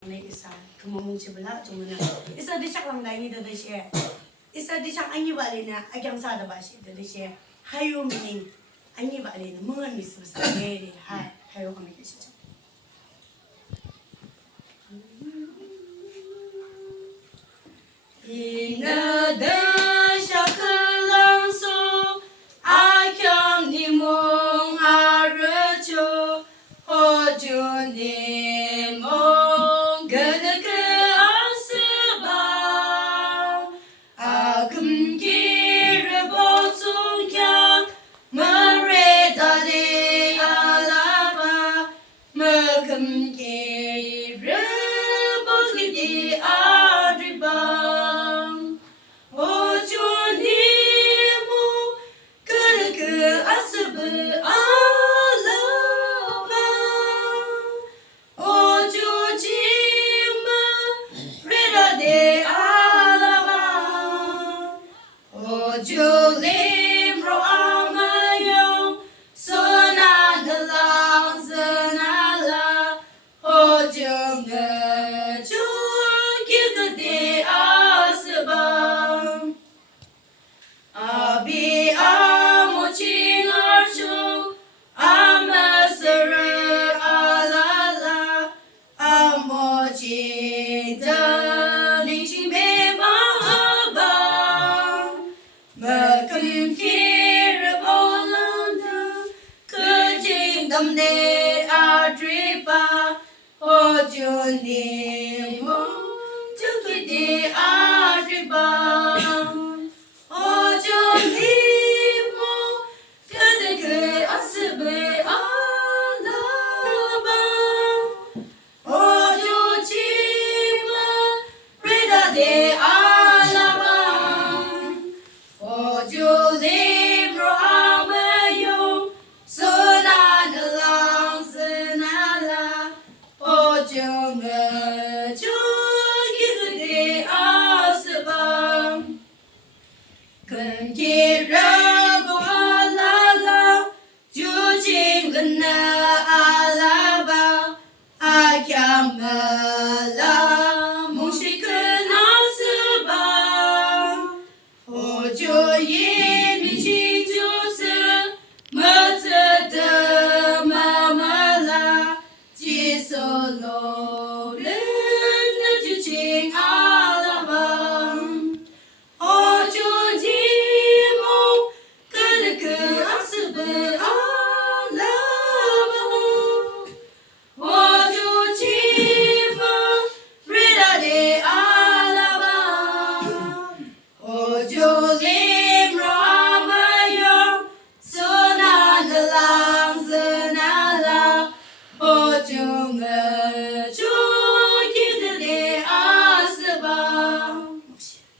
isa tumamong sibala tumuna isa di siya lang dahil dito siya isa di siya anyi bali na agyang sada ba siya dito siya hayo meaning anyi bali na mga mismo sa gere hayo kami kasi siya inada siya kalangso akyang nimong aracho hojun nimong Julim ro amayong sona dalang zanala ho jung chu kigde asbang abi amoching archu amasara alala amoching dani chimbe Damne adripa ojuni mo tukide adripa ojuni mo kadeke asbe alaba ojojima reda de alaba ojuli bro amayo Alaba, I can't